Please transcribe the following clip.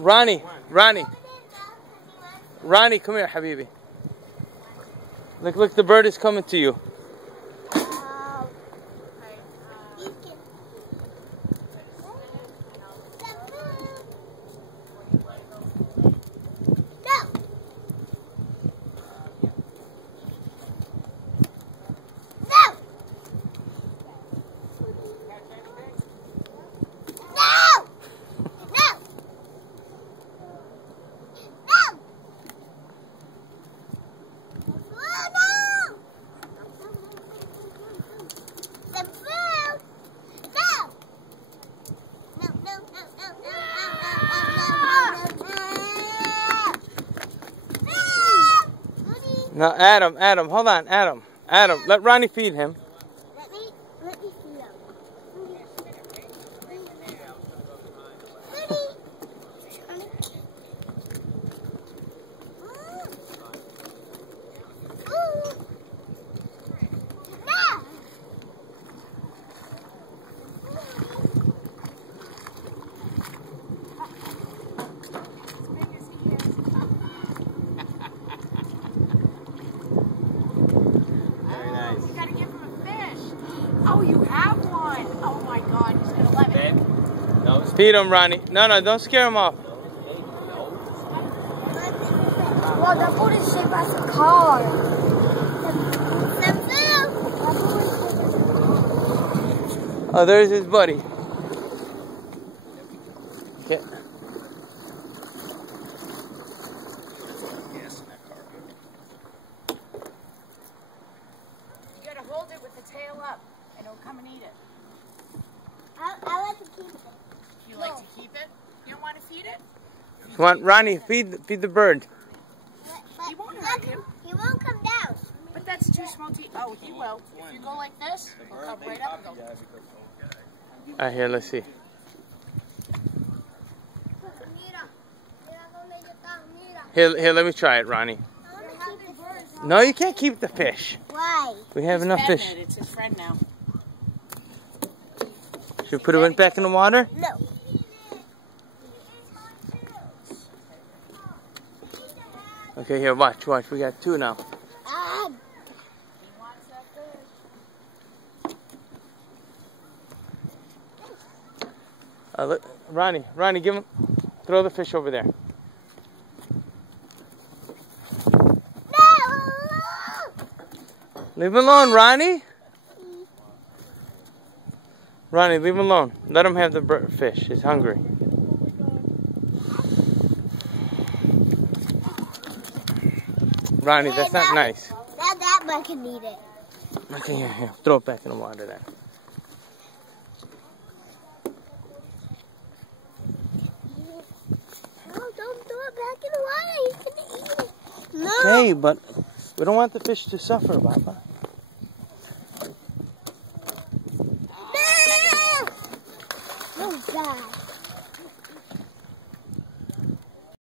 Roni, Roni, come here, Habibi. Look, the bird is coming to you. No, Adam, hold on, Adam, let Roni feed him. Let me feed him. Oh, you have one! Oh my God, he's gonna let me. No, feed him, Roni. No, don't scare him off. Well, the food is shaped as a car. Oh, there's his buddy. Okay. You gotta hold it with the tail up, and it'll come and eat it. I like to keep it. You like to keep it? You don't want to feed it? Come on, Roni, feed the bird. He won't hurt him. He won't come down. But that's too small to eat. Oh, he will. If you go like this, he'll come right up and go. Alright, here, let's see. Here, let me try it, Roni. No, you can't keep the fish. Why? We have enough fish. It's his friend now. Should we put it back in the water? No. Okay, here, watch. We got two now. Look, Roni, give him. Throw the fish over there. No! Leave him alone, Roni. Roni, leave him alone. Let him have the fish. He's hungry. Roni, that's not nice. Now that one can eat it. Okay, here. Throw it back in the water then. No, don't throw it back in the water. He's gonna eat it. No. Okay, but we don't want the fish to suffer, Papa. No! So bad.